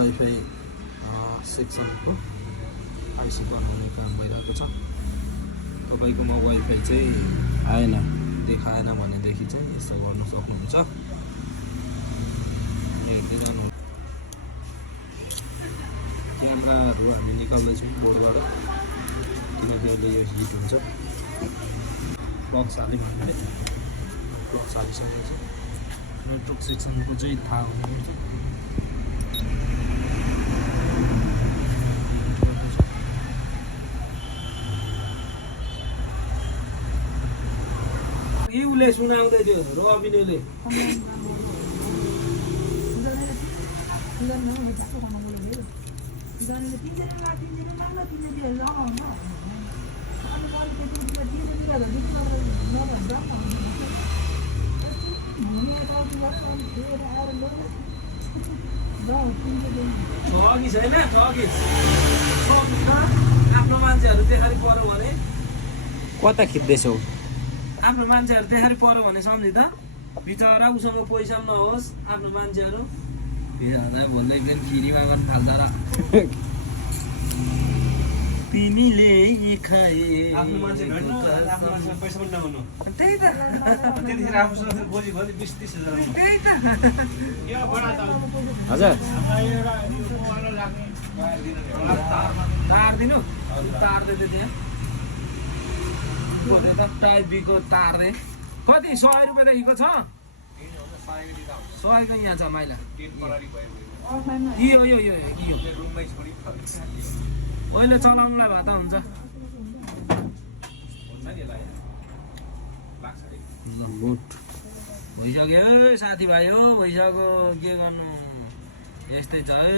Wifi सेक्सनको आइसी बनाउने काम भइरहेको छ। तपाईँकोमा वाइफाई चाहिँ आएन देखाएन भनेदेखि चाहिँ यसो गर्नु सक्नुहुन्छ। हेरिदिइरहनु क्यामेराहरू हामी निकाल्दैछौँ बोर्डबाट, किनकि अहिले यो हिट हुन्छ। प्लग्स हाल्यौँ हामीले, प्लग्स हालिसकेको छ। नेटवर्क सेक्सनको चाहिँ थाहा हुनुपर्छ। उसले सुनाउँदै थियो रविले ठगी छैन, ठगी आफ्नो मान्छेहरू देखारी पर्यो भने कता खिच्दैछौ? आफ्नो मान्छेहरू देखारी पर्यो भने सम्झि त बिचरा उसँग पैसा पनि नहोस्। आफ्नो मान्छेहरू भन्दै एकदम खिरी मागन फाल्दा र तिमीले खाए आफ्नो मान्छे भेट्नु, आफ्नो मान्छेमा पैसा पनि नभन्नु। त्यही त त्यतिखेर आफूसँग गोजी भयो 20-30 हजार। त्यही त हजुर तार दिनु, तार दिँदै त्यहाँ टाइप बीको तार रे कति 100 रुपियाँदेखिको छ। 100 को यहाँ छ माइला। यो अहिले चलाउनुलाई भए त हुन्छ। बुट भइसक्यो साथीभाइ हो, भइसक्यो। के गर्नु, यस्तै छ है।